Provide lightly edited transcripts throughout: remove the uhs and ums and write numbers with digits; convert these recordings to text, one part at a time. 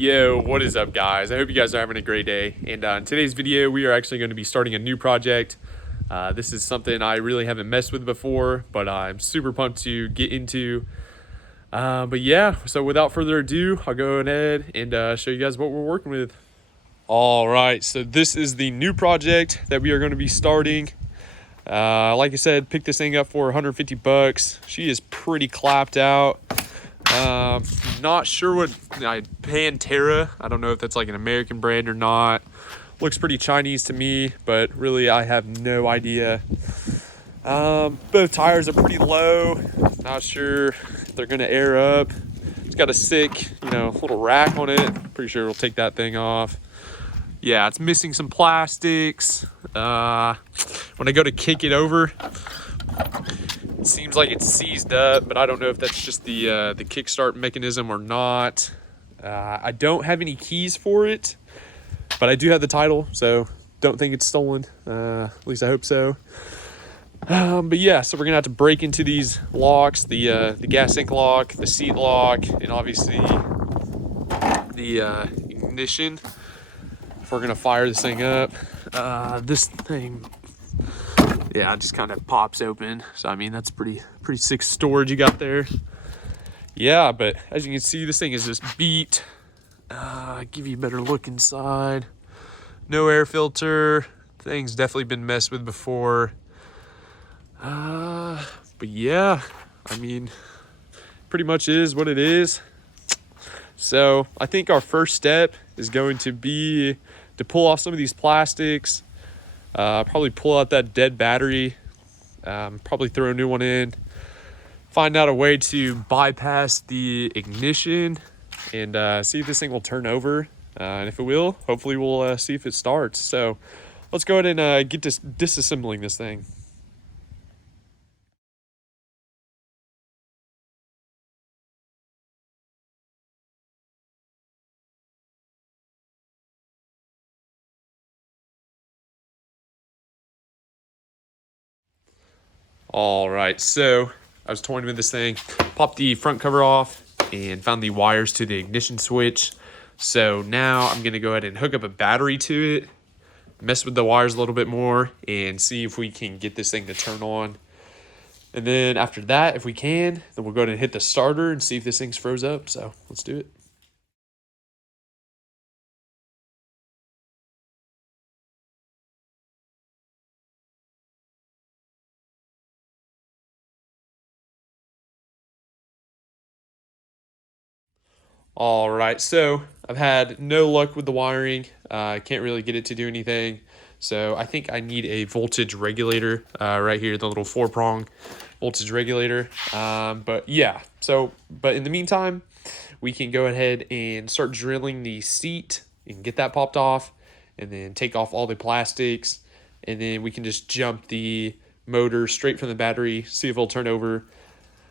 Yo, what is up, guys? I hope you guys are having a great day. And in today's video, we are actually going to be starting a new project. This is something I really haven't messed with before, but I'm super pumped to get into. But yeah, so without further ado, I'll go ahead and show you guys what we're working with. All right, so this is the new project that we are going to be starting. Like I said, picked this thing up for 150 bucks. She is pretty clapped out. Not sure what Pantera. I don't know if that's like an American brand or not. Looks pretty Chinese to me, but really I have no idea. Both tires are pretty low. Not sure if they're gonna air up. It's got a sick, little rack on it. Pretty sure we'll take that thing off. Yeah, it's missing some plastics. When I go to kick it over, it seems like it's seized up, but I don't know if that's just the Kickstart mechanism or not. I don't have any keys for it, but I do have the title, so don't think it's stolen. At least I hope so. But yeah, so we're gonna have to break into these locks: the gas tank lock, the seat lock, and obviously the ignition. If we're gonna fire this thing up, this thing. Yeah, it just kind of pops open. So, I mean, that's pretty sick storage you got there. Yeah, but as you can see, this thing is just beat. Give you a better look inside. No air filter. Thing's definitely been messed with before. But yeah, I mean, pretty much is what it is. So, I think our first step is going to be to pull off some of these plastics. Probably pull out that dead battery, probably throw a new one in, find out a way to bypass the ignition, and see if this thing will turn over. And if it will, hopefully we'll see if it starts. So let's go ahead and get disassembling this thing. All right, so I was toying with this thing, popped the front cover off, and found the wires to the ignition switch. So now I'm gonna go ahead and hook up a battery to it, mess with the wires a little bit more, and see if we can get this thing to turn on. And then after that, if we can, then we'll go ahead and hit the starter and see if this thing's froze up. So let's do it. All right, so I've had no luck with the wiring. I can't really get it to do anything. So I think I need a voltage regulator right here, the little 4-prong voltage regulator. But yeah, but in the meantime, we can go ahead and start drilling the seat and get that popped off, and then take off all the plastics, and then we can just jump the motor straight from the battery, see if it'll turn over.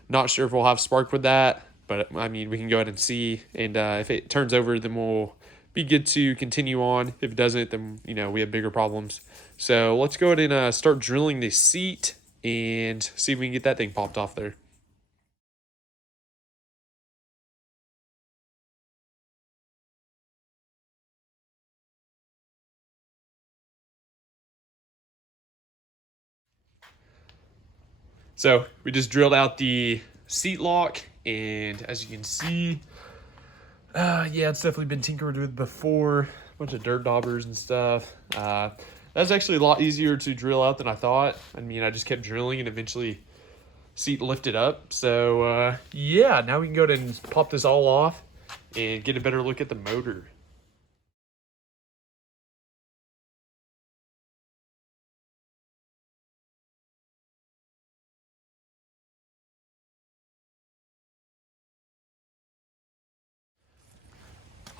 Not sure if we'll have spark with that, but I mean, we can go ahead and see, and if it turns over, then we'll be good to continue on. If it doesn't, then we have bigger problems. So let's go ahead and start drilling the seat and see if we can get that thing popped off there. So we just drilled out the seat lock, and as you can see, yeah, it's definitely been tinkered with before. A bunch of dirt daubers and stuff. That's actually a lot easier to drill out than I thought. I mean, I just kept drilling and eventually seat lifted up. So yeah, now we can go ahead and pop this all off and get a better look at the motor.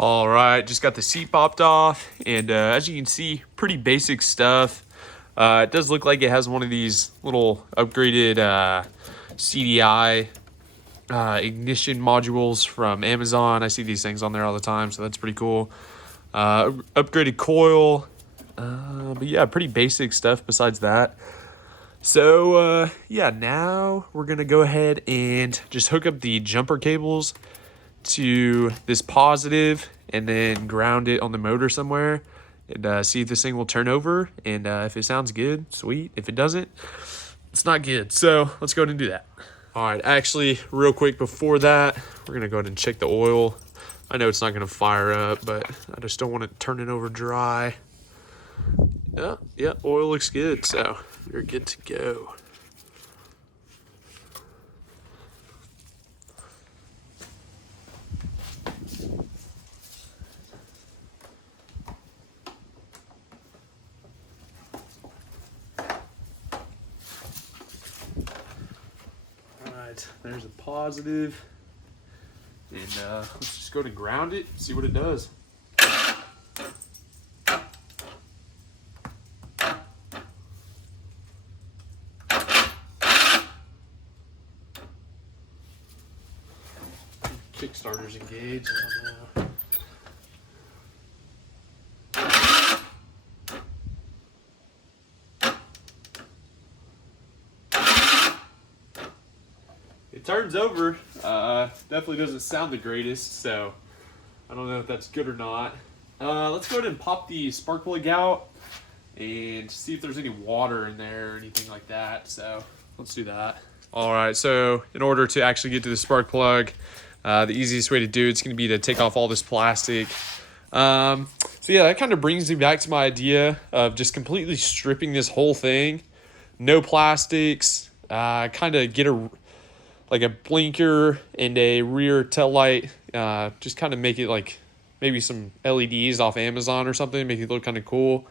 All right, just got the seat popped off, and as you can see, pretty basic stuff. It does look like it has one of these little upgraded CDI ignition modules from Amazon. I see these things on there all the time, so that's pretty cool. Upgraded coil, but yeah, pretty basic stuff besides that. So yeah, now we're gonna go ahead and just hook up the jumper cables to this positive and then ground it on the motor somewhere and see if this thing will turn over. And if it sounds good, sweet. If it doesn't, it's not good. So let's go ahead and do that. All right, actually, real quick before that, we're gonna go ahead and check the oil. I know it's not gonna fire up, but I just don't want it turning over dry. Yeah, oil looks good, so you're good to go. There's a positive, and let's just go to ground it, see what it does. Kickstarter's engaged. I don't know. It turns over. Definitely doesn't sound the greatest, so I don't know if that's good or not. Let's go ahead and pop the spark plug out and see if there's any water in there or anything like that. So let's do that. All right, so in order to actually get to the spark plug, the easiest way to do it's going to be to take off all this plastic. So yeah, that kind of brings me back to my idea of just completely stripping this whole thing. No plastics, kind of get like a blinker and a rear tail light, just kind of make it like maybe some LEDs off Amazon or something, make it look kind of cool.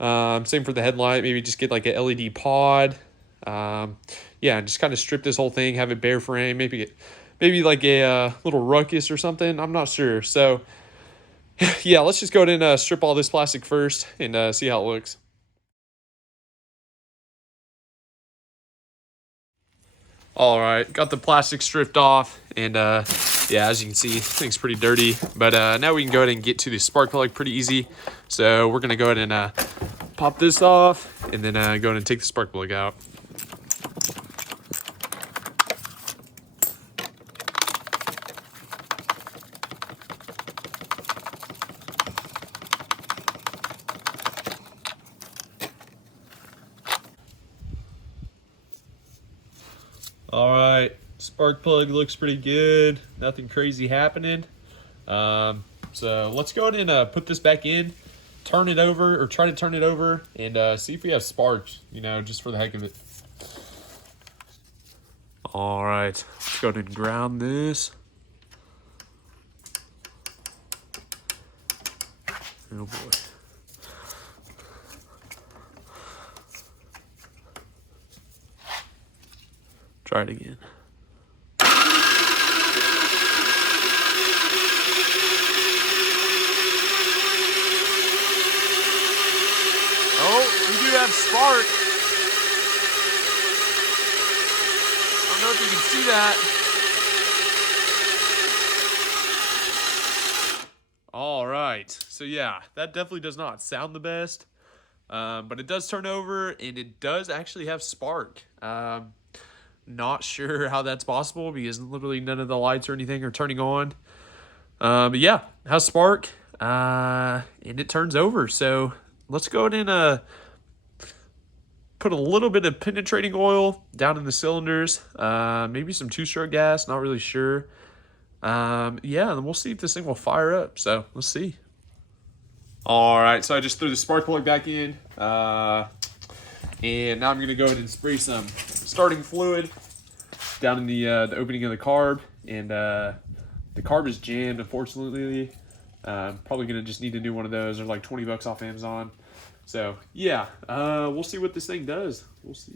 Same for the headlight, maybe just get like a LED pod. Yeah, just kind of strip this whole thing, have it bare frame, maybe like a little ruckus or something. I'm not sure. So yeah, let's just go ahead and strip all this plastic first and see how it looks. All right, got the plastic stripped off, and yeah, as you can see, thing's pretty dirty. But now we can go ahead and get to the spark plug pretty easy. So we're gonna go ahead and pop this off, and then go ahead and take the spark plug out. All right, spark plug looks pretty good. Nothing crazy happening. So let's go ahead and put this back in, turn it over, or try to turn it over, and see if we have sparks, just for the heck of it. All right, let's go ahead and ground this. Oh boy. Try it again. Oh, we do have spark. I don't know if you can see that. All right. So yeah, that definitely does not sound the best, but it does turn over, and it does actually have spark. Not sure how that's possible because literally none of the lights or anything are turning on. But yeah, it has spark, and it turns over. So let's go ahead and put a little bit of penetrating oil down in the cylinders. Maybe some 2-stroke gas, not really sure. Yeah, and then we'll see if this thing will fire up. So let's see. All right, so I just threw the spark plug back in. And now I'm going to go ahead and spray some starting fluid down in the opening of the carb. And the carb is jammed, unfortunately. Probably going to just need a new one of those. They're like 20 bucks off Amazon. So, yeah, we'll see what this thing does. We'll see.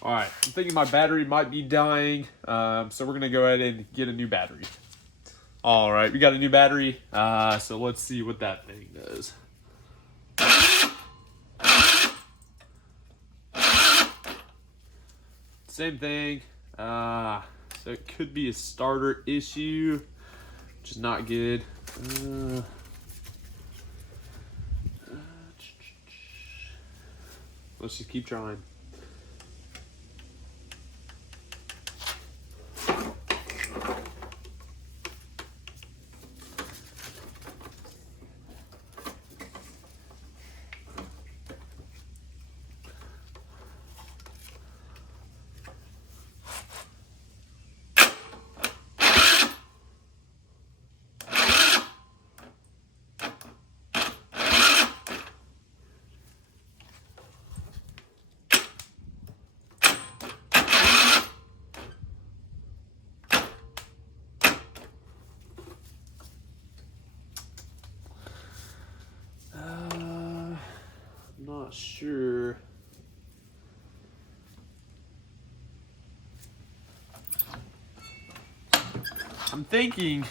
All right, I'm thinking my battery might be dying, so we're gonna go ahead and get a new battery. All right, we got a new battery, so let's see what that thing does. Same thing. So it could be a starter issue, which is not good. Let's just keep trying. Not sure. I'm thinking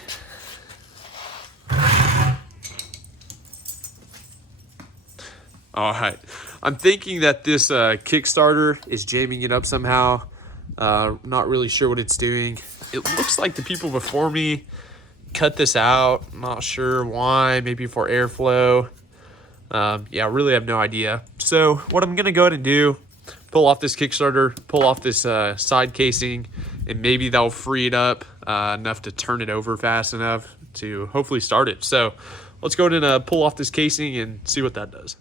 all right. I'm thinking that this Kickstarter is jamming it up somehow. Not really sure what it's doing. It looks like the people before me cut this out. Not sure why. Maybe for airflow. Yeah, I really have no idea. So what I'm going to go ahead and do, pull off this Kickstarter, pull off this side casing, and maybe that'll free it up enough to turn it over fast enough to hopefully start it. So let's go ahead and pull off this casing and see what that does.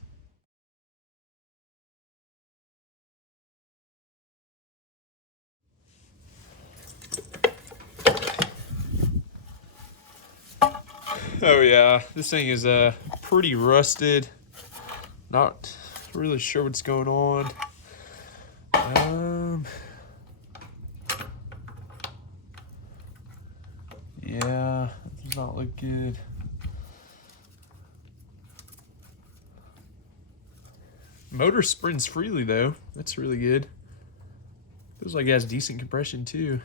Oh yeah, this thing is pretty rusted. Not really sure what's going on. Yeah, it does not look good. Motor spins freely though. That's really good. Feels like it has decent compression too.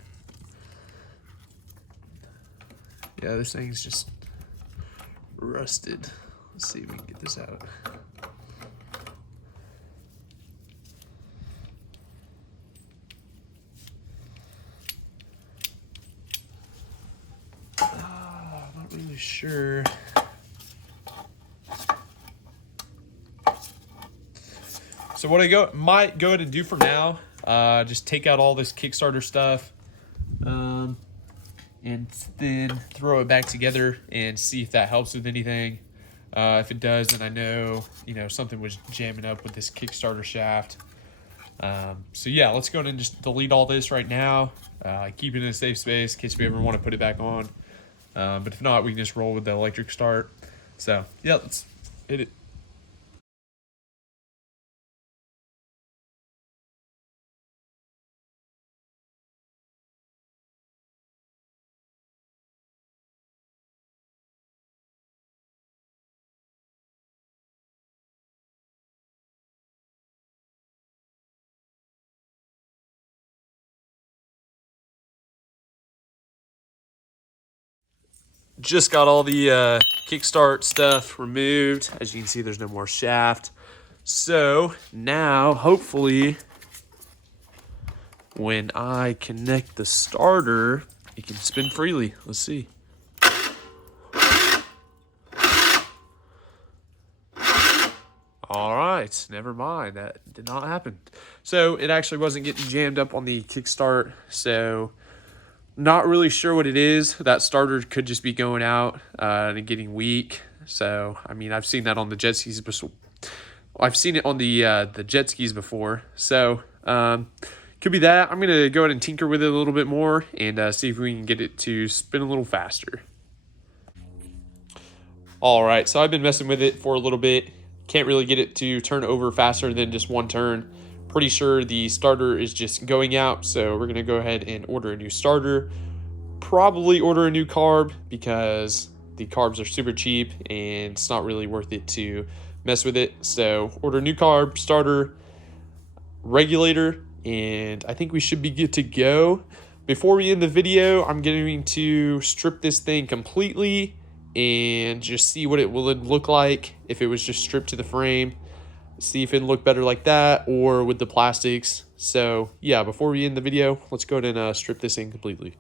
Yeah, this thing's just rusted. Let's see if we can get this out. Not really sure. So what I might go ahead and do for now, just take out all this Kickstarter stuff, and then throw it back together and see if that helps with anything. If it does, then I know, something was jamming up with this Kickstarter shaft. So yeah, let's go ahead and just delete all this right now. Keep it in a safe space in case we ever want to put it back on. But if not, we can just roll with the electric start. So yeah, let's hit it. Just got all the Kickstart stuff removed. As you can see, there's no more shaft. So now, hopefully, when I connect the starter, it can spin freely. Let's see. All right, never mind. That did not happen. So it actually wasn't getting jammed up on the Kickstart. So not really sure what it is. That starter could just be going out and getting weak. So, I mean, I've seen that on the jet skis before. I've seen it on the jet skis before. So, could be that. I'm going to go ahead and tinker with it a little bit more and see if we can get it to spin a little faster. All right, so I've been messing with it for a little bit. Can't really get it to turn over faster than just one turn. Pretty sure the starter is just going out, so we're going to go ahead and order a new starter. Probably order a new carb because the carbs are super cheap and it's not really worth it to mess with it. So order a new carb, starter, regulator, and I think we should be good to go. Before we end the video, I'm going to strip this thing completely and just see what it would look like if it was just stripped to the frame. see if it look better like that or with the plastics. So yeah, before we end the video, let's go ahead and strip this in completely.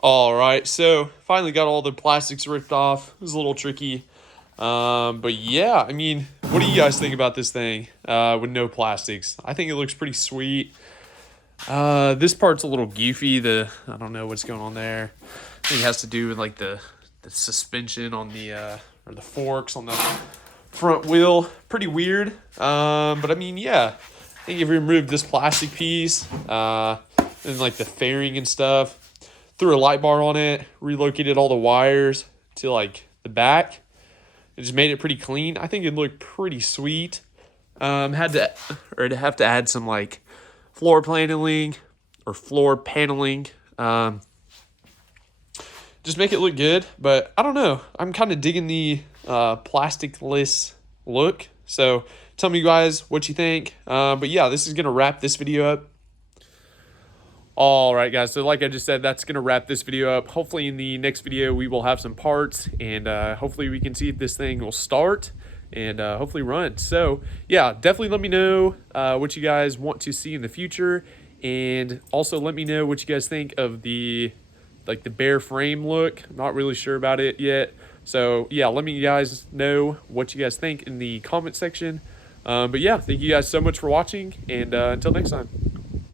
All right, so finally got all the plastics ripped off. It was a little tricky. But yeah, I mean, what do you guys think about this thing with no plastics? I think it looks pretty sweet. This part's a little goofy. I don't know what's going on there. I think it has to do with like the suspension on the or the forks on the front wheel. Pretty weird. But I mean, yeah, I think if you remove this plastic piece, and like the fairing and stuff, threw a light bar on it, relocated all the wires to like the back, it just made it pretty clean. I think it looked pretty sweet. Had to have to add some like floor paneling or floor paneling. Just make it look good, but I don't know. I'm kind of digging the plastic-less look. So tell me, guys, what you think. But yeah, this is gonna wrap this video up. All right, guys, so like I just said, that's going to wrap this video up. Hopefully in the next video, we will have some parts, and hopefully we can see if this thing will start and hopefully run. So yeah, definitely let me know what you guys want to see in the future, and also let me know what you guys think of the bare frame look. I'm not really sure about it yet. So yeah, let me guys know what you guys think in the comment section. But yeah, thank you guys so much for watching, and until next time.